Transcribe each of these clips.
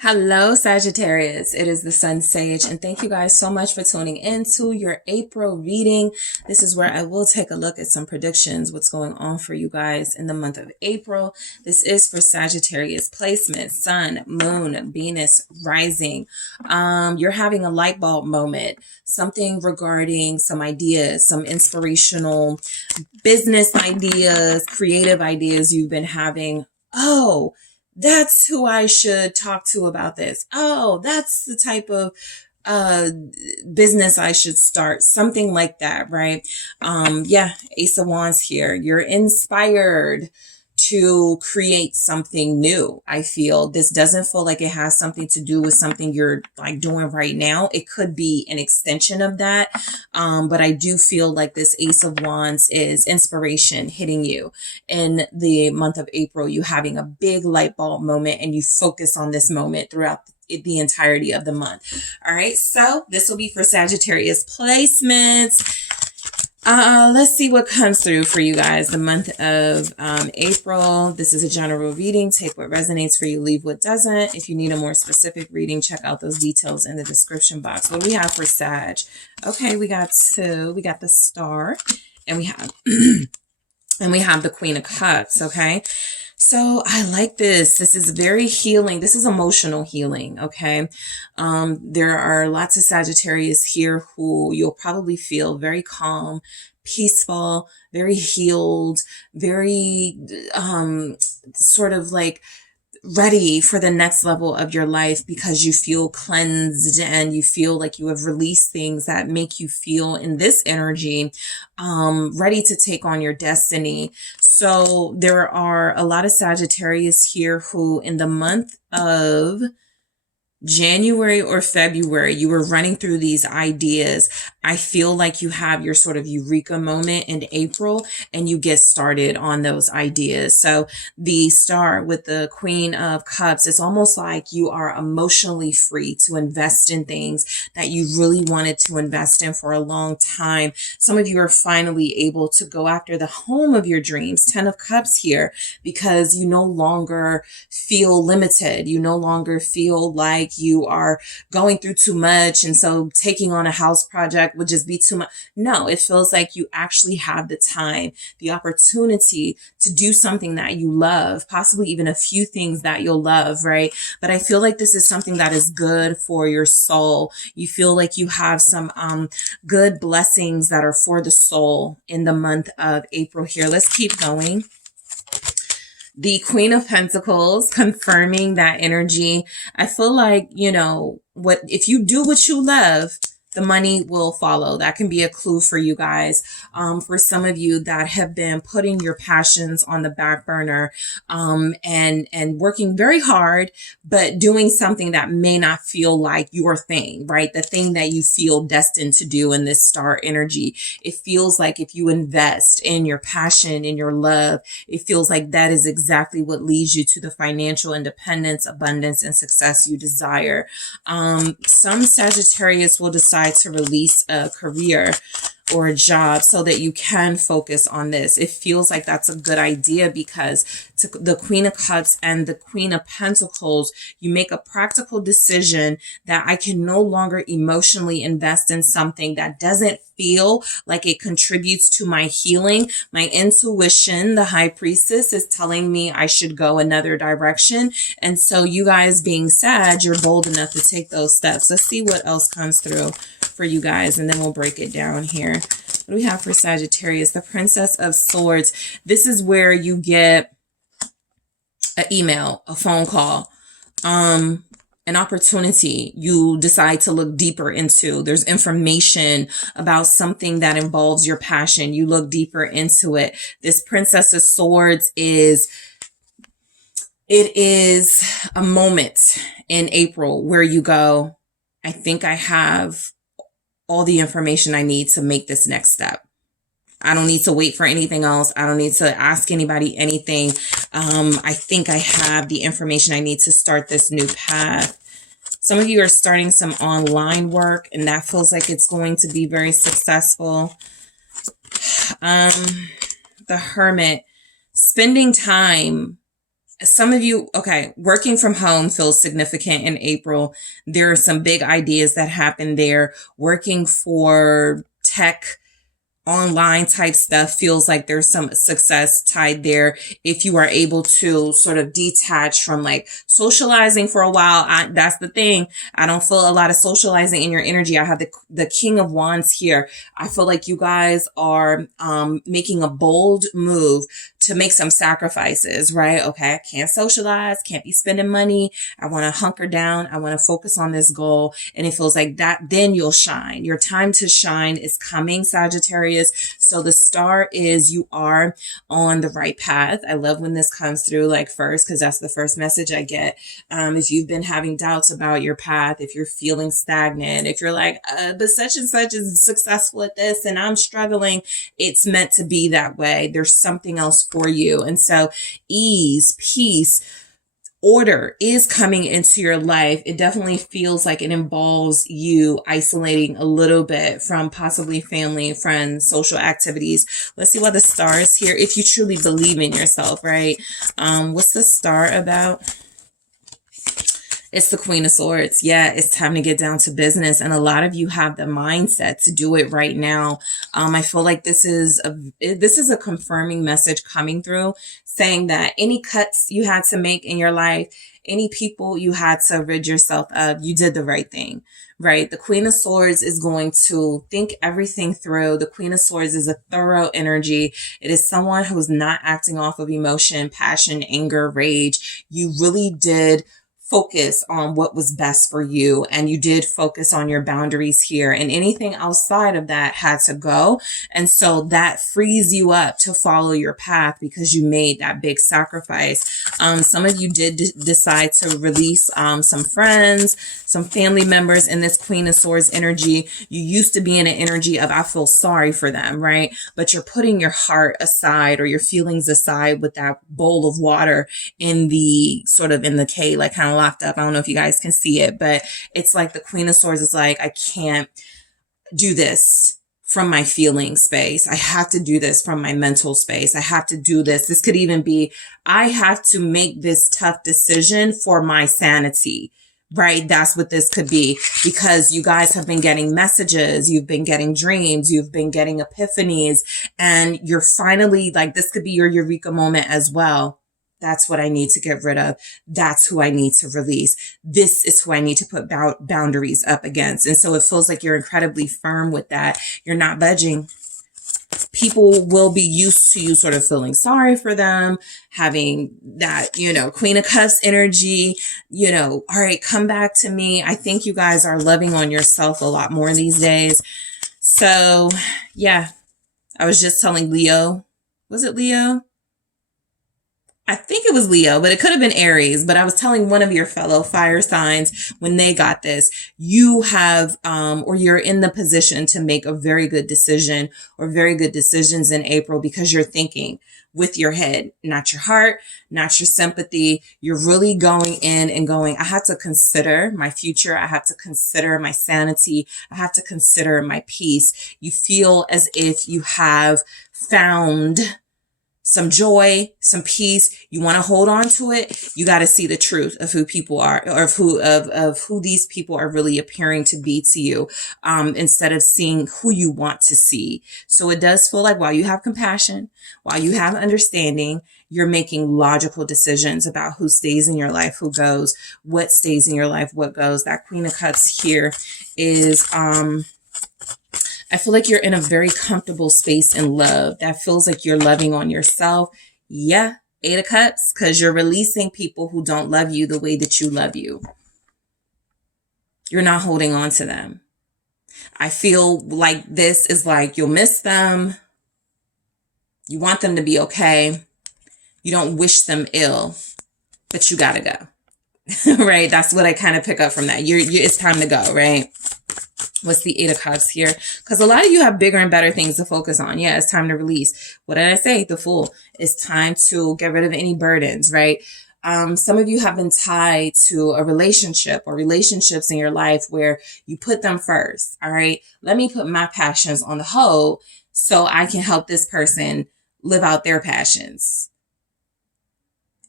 Hello, Sagittarius. It is the SunSage, and thank you guys so much for tuning into your April reading. This is where I will take a look at some predictions, what's going on for you guys in the month of April. This is for Sagittarius placement, Sun, Moon, Venus, rising. You're having a light bulb moment, something regarding some ideas, some inspirational business ideas, creative ideas you've been having. Oh, that's who I should talk to about this. Oh, that's the type of uh business I should start. Something like that, right? Yeah, Ace of Wands here. You're inspired to create something new. I feel this doesn't feel like it has something to do with something you're like doing right now. It could be an extension of that. But I do feel like this Ace of Wands is inspiration hitting you in the month of April. You having a big light bulb moment and you focus on this moment throughout the entirety of the month. All right. So this will be for Sagittarius placements. Let's see what comes through for you guys the month of April. This is a general reading. Take what resonates for you, leave what doesn't. If you need a more specific reading, check out those details in the description box. What do we have for Sag? Okay, we got two. We got the Star, and we have and we have the Queen of Cups. Okay. So I like this. This is very healing. This is emotional healing. Okay. There are lots of Sagittarius here who you'll probably feel very calm, peaceful, very healed, very, sort of like ready for the next level of your life because you feel cleansed and you feel like you have released things that make you feel in this energy, ready to take on your destiny. So there are a lot of Sagittarius here who in the month of January or February, you were running through these ideas. I feel like you have your sort of eureka moment in April and you get started on those ideas. So the Star with the Queen of Cups, it's almost like you are emotionally free to invest in things that you really wanted to invest in for a long time. Some of you are finally able to go after the home of your dreams. 10 of Cups here, because you no longer feel limited. You no longer feel like you are going through too much. And so taking on a house project would just be too much. No, it feels like you actually have the time, the opportunity to do something that you love, possibly even a few things that you'll love, right? But I feel like this is something that is good for your soul. You feel like you have some good blessings that are for the soul in the month of April here. Let's keep going. The Queen of Pentacles, confirming that energy. I feel like, what if you do what you love, the money will follow. That can be a clue for you guys. For some of you that have been putting your passions on the back burner, and working very hard, but doing something that may not feel like your thing, right? The thing that you feel destined to do in this Star energy. It feels like if you invest in your passion, in your love, it feels like that is exactly what leads you to the financial independence, abundance, and success you desire. Some Sagittarius will decide to release a career or a job so that you can focus on this. It feels like that's a good idea because to the Queen of Cups and the Queen of Pentacles, you make a practical decision that I can no longer emotionally invest in something that doesn't feel like it contributes to my healing. My intuition, the High Priestess, is telling me I should go another direction. And so you guys being Sag, you're bold enough to take those steps. Let's see what else comes through for you guys, and then we'll break it down here. What do we have for Sagittarius? The Princess of Swords. This is where you get an email, a phone call, an opportunity you decide to look deeper into. There's information about something that involves your passion. You look deeper into it. This Princess of Swords is a moment in April where you go, I think I have all the information I need to make this next step. I don't need to wait for anything else. I don't need to ask anybody anything. I think I have the information I need to start this new path. Some of you are starting some online work and that feels like it's going to be very successful. The Hermit, spending time Some of you, okay, working from home feels significant in April. There are some big ideas that happen there. Working for tech, online type stuff feels like there's some success tied there. If you are able to sort of detach from like socializing for a while, that's the thing. I don't feel a lot of socializing in your energy. I have the King of Wands here. I feel like you guys are making a bold move to make some sacrifices, right? Okay, I can't socialize, can't be spending money. I want to hunker down. I want to focus on this goal. And it feels like that, then you'll shine. Your time to shine is coming, Sagittarius. So the star is you are on the right path. I love when this comes through like first, because that's the first message I get. If you've been having doubts about your path, if you're feeling stagnant, if you're like, but such and such is successful at this and I'm struggling, it's meant to be that way. There's something else for you. And so ease, peace, order is coming into your life. It definitely feels like it involves you isolating a little bit from possibly family, friends, social activities. Let's see what the star is here. If you truly believe in yourself, right? What's the star about? It's the Queen of Swords. Yeah, it's time to get down to business. And a lot of you have the mindset to do it right now. I feel like this is a confirming message coming through, saying that any cuts you had to make in your life, any people you had to rid yourself of, you did the right thing, right? The Queen of Swords is going to think everything through. The Queen of Swords is a thorough energy. It is someone who's not acting off of emotion, passion, anger, rage. You really did focus on what was best for you, and you did focus on your boundaries here, and anything outside of that had to go. And so that frees you up to follow your path because you made that big sacrifice. Some of you did decide to release some friends, some family members in this Queen of Swords energy. You used to be in an energy of I feel sorry for them, right? But you're putting your heart aside or your feelings aside with that bowl of water in the sort of in the cave, like kind of locked up. I don't know if you guys can see it, but it's like the Queen of Swords is like, I can't do this from my feeling space. I have to do this from my mental space. I have to do this. This could even be, I have to make this tough decision for my sanity. Right? That's what this could be, because you guys have been getting messages, you've been getting dreams, you've been getting epiphanies, and you're finally like, this could be your eureka moment as well. That's what I need to get rid of. That's who I need to release. This is who I need to put boundaries up against. And so it feels like you're incredibly firm with that. You're not budging. People will be used to you sort of feeling sorry for them, having that, Queen of Cups energy, all right, come back to me. I think you guys are loving on yourself a lot more these days. So yeah, I was just telling Leo, was it Leo? I think it was Leo, but it could have been Aries. But I was telling one of your fellow fire signs when they got this, you have, or you're in the position to make a very good decision or very good decisions in April because you're thinking with your head, not your heart, not your sympathy. You're really going in and going, I have to consider my future. I have to consider my sanity. I have to consider my peace. You feel as if you have found some joy, some peace. You want to hold on to it. You got to see the truth of who people are, or of who these people are really appearing to be to you, instead of seeing who you want to see. So it does feel like while you have compassion, while you have understanding, you're making logical decisions about who stays in your life, who goes, what stays in your life, what goes. That Queen of Cups here is, I feel like you're in a very comfortable space in love. That feels like you're loving on yourself. Yeah, 8 of Cups, because you're releasing people who don't love you the way that you love you. You're not holding on to them. I feel like this is like you'll miss them. You want them to be okay. You don't wish them ill, but you gotta go. Right? That's what I kind of pick up from that. It's time to go, right? What's the 8 of Cups here? Because a lot of you have bigger and better things to focus on. Yeah, it's time to release. What did I say? The Fool. It's time to get rid of any burdens, right? Some of you have been tied to a relationship or relationships in your life where you put them first. All right. Let me put my passions on the hold so I can help this person live out their passions.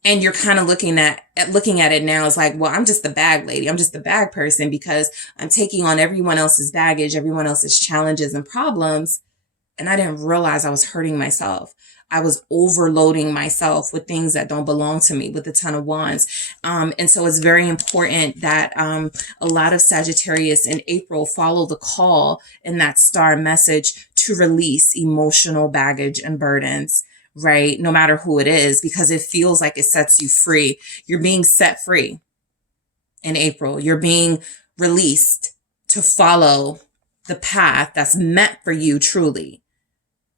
And you're kind of looking at it now as like, well, I'm just the bag lady. I'm just the bag person because I'm taking on everyone else's baggage, everyone else's challenges and problems. And I didn't realize I was hurting myself. I was overloading myself with things that don't belong to me with the Ten of Wands. And so it's very important that a lot of Sagittarius in April follow the call in that star message to release emotional baggage and burdens, right? No matter who it is, because it feels like it sets you free. You're being set free in April. You're being released to follow the path that's meant for you truly.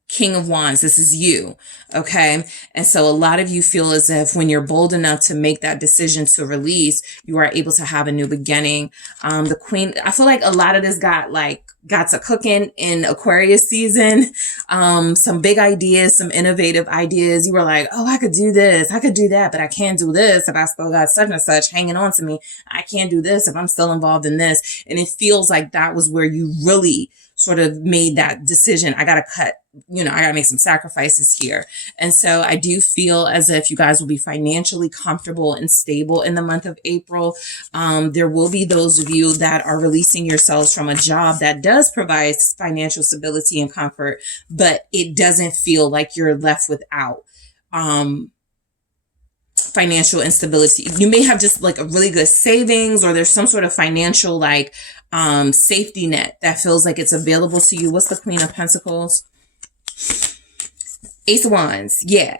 King of Wands, this is you, okay? And so a lot of you feel as if when you're bold enough to make that decision to release, you are able to have a new beginning. The Queen, I feel like a lot of this got to cooking in Aquarius season. Some big ideas, some innovative ideas. You were like, oh, I could do this, I could do that, but I can't do this if I still got such and such hanging on to me. I can't do this if I'm still involved in this. And it feels like that was where you really sort of made that decision. I got to cut, I got to make some sacrifices here. And so I do feel as if you guys will be financially comfortable and stable in the month of April. There will be those of you that are releasing yourselves from a job that does provide financial stability and comfort, but it doesn't feel like you're left without financial instability. You may have just like a really good savings, or there's some sort of financial safety net that feels like it's available to you. What's the Queen of Pentacles? Ace of Wands. Yeah.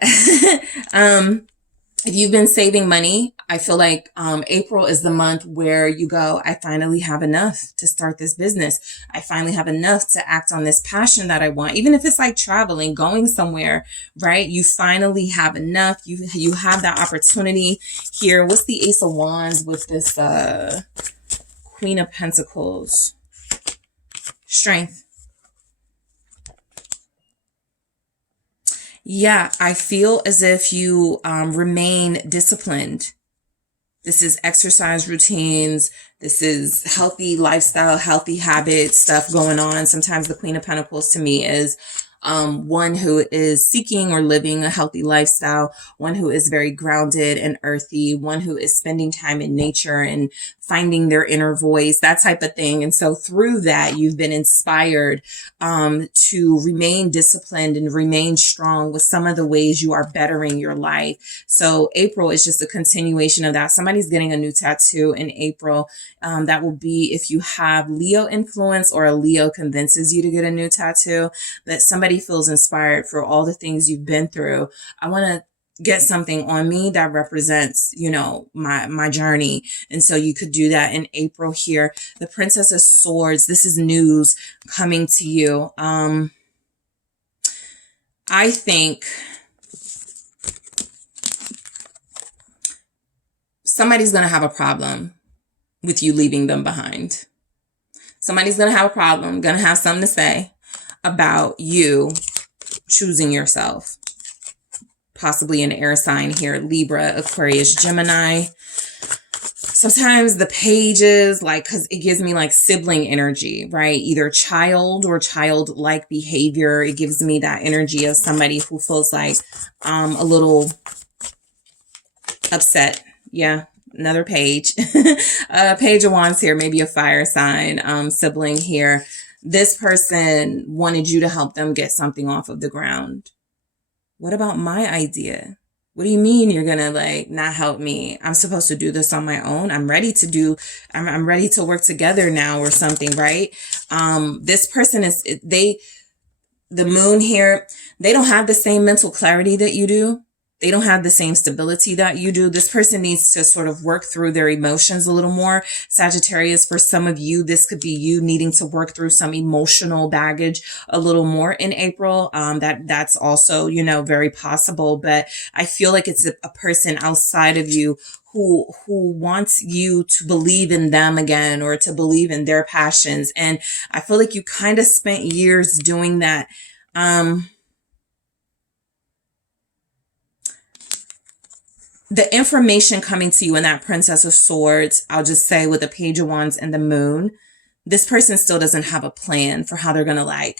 If you've been saving money, I feel like April is the month where you go, I finally have enough to start this business. I finally have enough to act on this passion that I want. Even if it's like traveling, going somewhere, right? You finally have enough. You have that opportunity here. What's the Ace of Wands with this Queen of Pentacles? Strength. Yeah, I feel as if you remain disciplined. This is exercise routines. This is healthy lifestyle, healthy habits, stuff going on. Sometimes the Queen of Pentacles to me is one who is seeking or living a healthy lifestyle, one who is very grounded and earthy, one who is spending time in nature and finding their inner voice, that type of thing. And so through that, you've been inspired to remain disciplined and remain strong with some of the ways you are bettering your life. So April is just a continuation of that. Somebody's getting a new tattoo in April. That will be if you have Leo influence or a Leo convinces you to get a new tattoo, that somebody feels inspired for all the things you've been through. I want to get something on me that represents, my journey. And so you could do that in April here. The Princess of Swords, this is news coming to you. I think somebody's going to have a problem with you leaving them behind. Somebody's going to have a problem, going to have something to say about you choosing yourself. Possibly an air sign here, Libra, Aquarius, Gemini. Sometimes the pages, because it gives me sibling energy, right? Either child or childlike behavior. It gives me that energy of somebody who feels like a little upset. Yeah, another page. Page of Wands here, maybe a fire sign, sibling here. This person wanted you to help them get something off of the ground. What about my idea? What do you mean you're going to not help me? I'm supposed to do this on my own. I'm ready to work together now or something, right? This person the moon here, they don't have the same mental clarity that you do. They don't have the same stability that you do. This person needs to sort of work through their emotions a little more. Sagittarius, for some of you, this could be you needing to work through some emotional baggage a little more in April. That's also, very possible. But I feel like it's a person outside of you who wants you to believe in them again or to believe in their passions. And I feel like you kind of spent years doing that. The information coming to you in that Princess of Swords, I'll just say with the Page of Wands and the Moon, this person still doesn't have a plan for how they're going to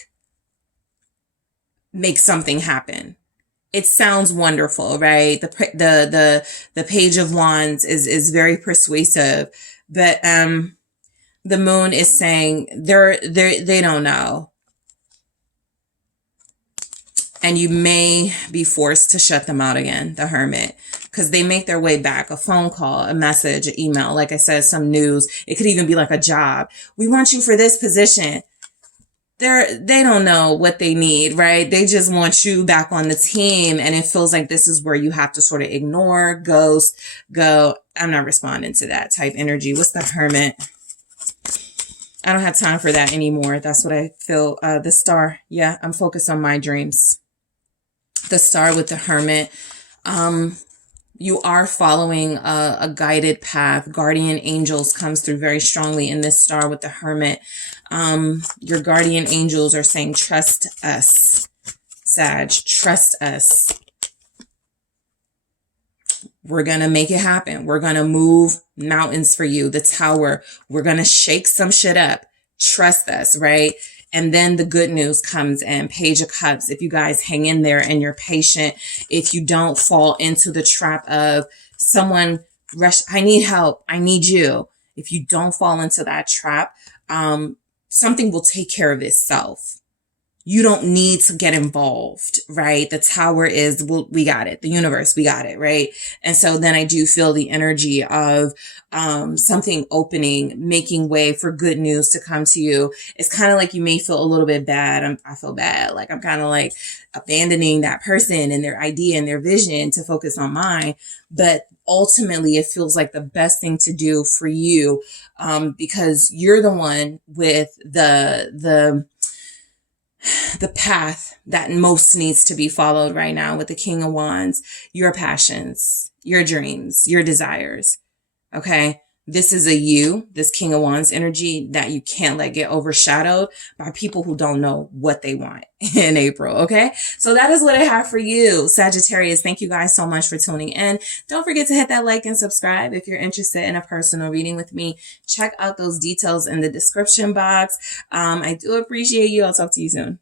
make something happen. it sounds wonderful, right? The Page of Wands is very persuasive, but the Moon is saying they don't know, and you may be forced to shut them out again. The Hermit, because they make their way back. A phone call, a message, an email, like I said, some news. It could even be like a job. We want you for this position. They don't know what they need, right? They just want you back on the team. And it feels like this is where you have to sort of ignore, ghost, go, I'm not responding to that type energy. What's the Hermit? I don't have time for that anymore. That's what I feel. The Star. Yeah, I'm focused on my dreams. The Star with the Hermit. You are following a guided path. Guardian angels comes through very strongly in this Star with the Hermit. Your guardian angels are saying, trust us, Sag, trust us. We're going to make it happen. We're going to move mountains for you. The Tower. We're going to shake some shit up. Trust us, right? And then the good news comes in. Page of Cups. If you guys hang in there and you're patient, if you don't fall into the trap of someone rush, I need help, I need you. If you don't fall into that trap, something will take care of itself. You don't need to get involved, right? The Tower is, well, we got it. The universe, we got it, right? And so then I do feel the energy of something opening, making way for good news to come to you. It's kind of like you may feel a little bit bad. I feel bad. Like I'm kind of like abandoning that person and their idea and their vision to focus on mine. But ultimately, it feels like the best thing to do for you, because you're the one with the path that most needs to be followed right now with the King of Wands, your passions, your dreams, your desires. Okay. This is this King of Wands energy that you can't let get overshadowed by people who don't know what they want in April. Okay. So that is what I have for you, Sagittarius. Thank you guys so much for tuning in. Don't forget to hit that like and subscribe. If you're interested in a personal reading with me, check out those details in the description box. I do appreciate you. I'll talk to you soon.